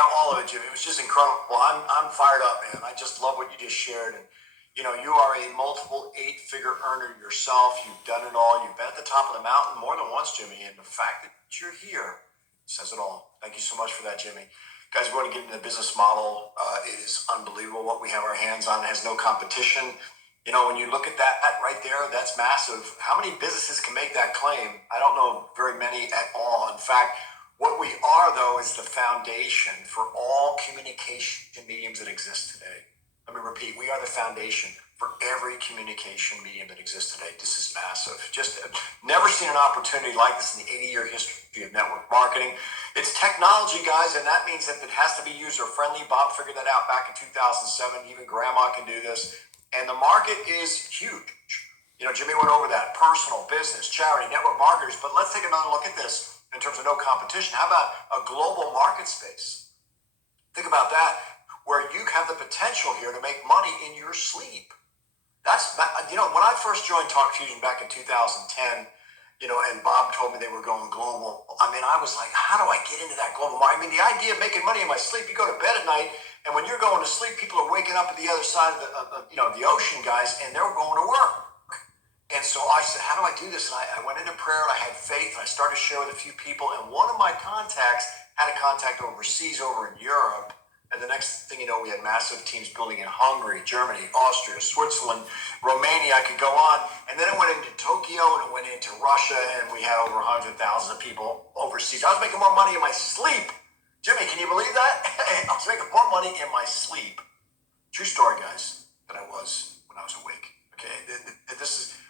all of it, Jimmy. It was just incredible. I'm fired up, man. I just love what you just shared. And, you are a multiple 8-figure earner yourself. You've done it all. You've been at the top of the mountain more than once, Jimmy. And the fact that you're here says it all. Thank you so much for that, Jimmy. Guys, we want to get into the business model. It is unbelievable what we have our hands on. It has no competition. When you look at that right there, that's massive. How many businesses can make that claim? I don't know very many at all. In fact, what we are, though, is the foundation for all communication mediums that exist today. Let me repeat, we are the foundation for every communication medium that exists today. This is massive. Just never seen an opportunity like this in the 80-year history of network marketing. It's technology, guys, and that means that it has to be user-friendly. Bob figured that out back in 2007. Even grandma can do this. And the market is huge. Jimmy went over that. Personal, business, charity, network marketers. But let's take another look at this in terms of no competition. How about a global market space? Think about that, where you have the potential here to make money in your sleep. That's, when I first joined Talk Fusion back in 2010, and Bob told me they were going global. I was like, how do I get into that global market? The idea of making money in my sleep, you go to bed at night, and when you're going to sleep, people are waking up at the other side of the ocean, guys, and they're going to work. And so I said, how do I do this? And I went into prayer, and I had faith, and I started to share with a few people. And one of my contacts had a contact overseas over in Europe. And the next thing you know, we had massive teams building in Hungary, Germany, Austria, Switzerland, Romania. I could go on. And then it went into Tokyo, and it went into Russia, and we had over 100,000 of people overseas. I was making more money in my sleep. Jimmy, can you believe that? I was making more money in my sleep. True story, guys, than I was when I was awake. Okay,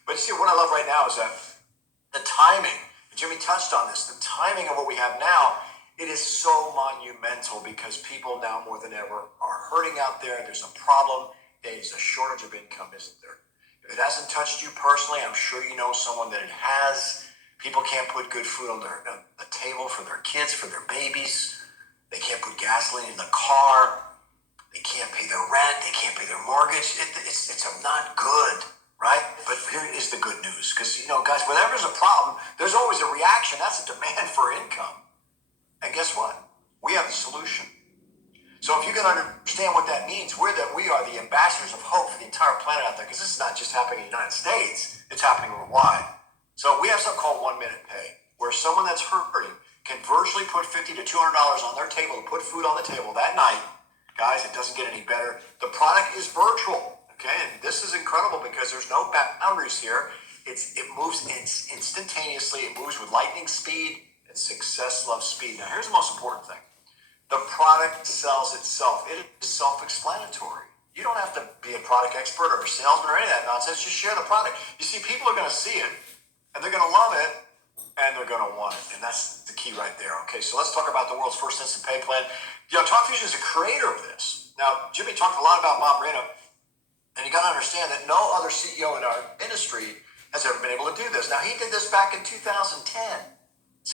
but you see, what I love right now is that the timing. Jimmy touched on this. The timing of what we have now, it is so monumental because people now more than ever are hurting out there. There's a problem. There's a shortage of income, isn't there? If it hasn't touched you personally, I'm sure you know someone that it has. People can't put good food on the table for their kids, for their babies. They can't put gasoline in the car. They can't pay their rent. They can't pay their mortgage. It's not good, right? But here is the good news. Because, guys, whenever there's a problem, there's always a reaction. That's a demand for income. And guess what? We have the solution. So if you can understand what that means, we are the ambassadors of hope for the entire planet out there. Because this is not just happening in the United States. It's happening worldwide. So we have something called 1 Minute Pay, where someone that's hurting can virtually put $50 to $200 on their table to put food on the table that night. Guys, it doesn't get any better. The product is virtual, okay? And this is incredible because there's no boundaries here. It moves instantaneously. It moves with lightning speed, and success loves speed. Now, here's the most important thing. The product sells itself. It is self-explanatory. You don't have to be a product expert or a salesman or any of that nonsense. Just share the product. You see, people are going to see it, and they're going to love it, and they're going to want it. And that's the key right there. Okay, so let's talk about the world's first instant pay plan. Talk Fusion is a creator of this. Now, Jimmy talked a lot about Bob Moreno, and you got to understand that no other CEO in our industry has ever been able to do this. Now, he did this back in 2010.